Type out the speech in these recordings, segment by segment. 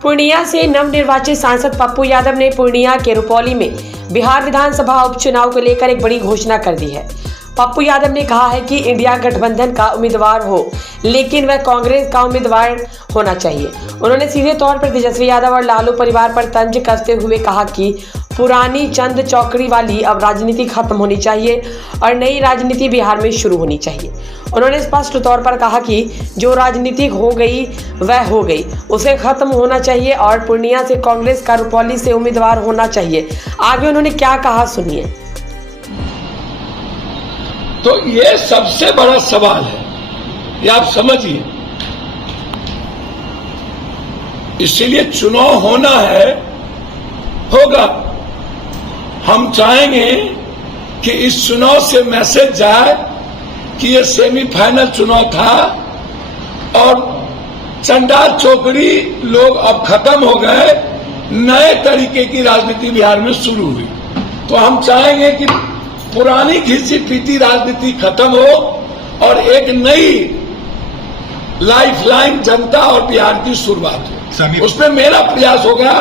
पूर्णिया से नवनिर्वाचित सांसद पप्पू यादव ने पूर्णिया के रुपौली में बिहार विधानसभा उपचुनाव को लेकर एक बड़ी घोषणा कर दी है। पप्पू यादव ने कहा है कि इंडिया गठबंधन का उम्मीदवार हो, लेकिन वह कांग्रेस का उम्मीदवार होना चाहिए। उन्होंने सीधे तौर पर तेजस्वी यादव और लालू परिवार पर तंज कसते हुए कहा कि पुरानी चंद चौकड़ी वाली अब राजनीति खत्म होनी चाहिए और नई राजनीति बिहार में शुरू होनी चाहिए। उन्होंने स्पष्ट तौर पर कहा कि जो राजनीति हो गई वह हो गई, उसे खत्म होना चाहिए और पूर्णिया से कांग्रेस का रुपौली से उम्मीदवार होना चाहिए। आगे उन्होंने क्या कहा, सुनिए। तो ये सबसे बड़ा सवाल है, ये आप समझिए। इसीलिए चुनाव होना है, होगा। हम चाहेंगे कि इस चुनाव से मैसेज जाए कि ये सेमीफाइनल चुनाव था और चंडा चौकड़ी लोग अब खत्म हो गए, नए तरीके की राजनीति बिहार में शुरू हुई। तो हम चाहेंगे कि पुरानी घिसी पीटी राजनीति खत्म हो और एक नई लाइफलाइन जनता और बिहार की शुरुआत हो। उसमें मेरा प्रयास होगा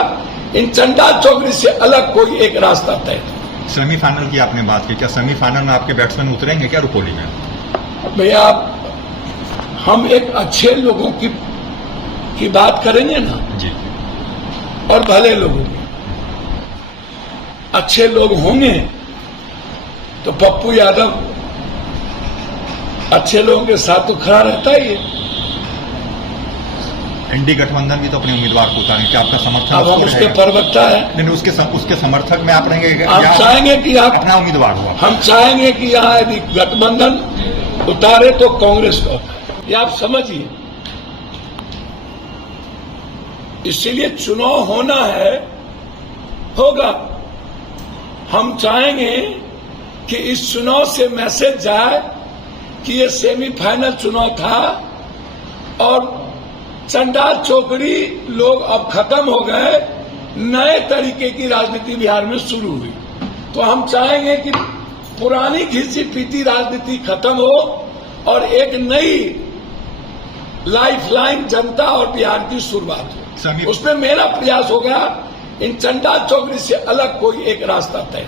इन चंडा चौकड़ी से अलग कोई एक रास्ता तय। सेमीफाइनल की आपने बात की, क्या सेमीफाइनल में आपके बैट्समैन उतरेंगे क्या रुपौली में? भैया, हम एक अच्छे लोगों की बात करेंगे ना जी, और भले लोगों की। अच्छे लोग होंगे तो पप्पू यादव अच्छे लोगों के साथ तो खड़ा रहता ही है। एनडी गठबंधन भी तो अपने उम्मीदवार को उतारेंगे, क्या आपका समर्थन? अब हम उसके प्रवक्ता है। नहीं, उसके समर्थक में आप रहेंगे? हम चाहेंगे कि आप अपना उम्मीदवार हो। हम चाहेंगे कि यहाँ यदि गठबंधन उतारे तो कांग्रेस को, ये आप समझिए। इसीलिए चुनाव होना है, होगा। हम चाहेंगे कि इस चुनाव से मैसेज जाए कि ये सेमीफाइनल चुनाव था और चंडा चौकड़ी लोग अब खत्म हो गए, नए तरीके की राजनीति बिहार में शुरू हुई। तो हम चाहेंगे कि पुरानी घिसी पीटी राजनीति खत्म हो और एक नई लाइफलाइन जनता और बिहार की शुरुआत हो। उसमें मेरा प्रयास होगा इन चंडा चौकड़ी से अलग कोई एक रास्ता तय।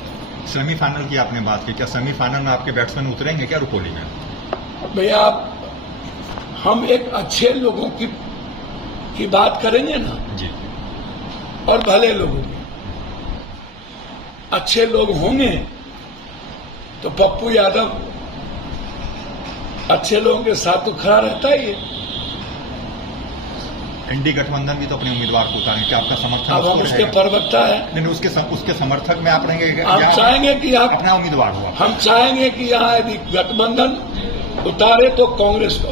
सेमीफाइनल की आपने बात की, क्या सेमीफाइनल में आपके बैट्समैन उतरेंगे क्या रुपौली में? भैया, हम एक अच्छे लोगों की बात करेंगे ना जी, और भले लोगों की। अच्छे लोग होंगे तो पप्पू यादव अच्छे लोगों के साथ तो खड़ा रहता ही है। एनडी गठबंधन भी तो अपने उम्मीदवार को उतारेंगे, क्या आपका समर्थन? अब हम उसके प्रवक्ता है। नहीं, उसके समर्थक में आप रहेंगे? हम चाहेंगे कि आप अपना उम्मीदवार हो। हम चाहेंगे कि यहाँ यदि गठबंधन उतारे तो कांग्रेस को।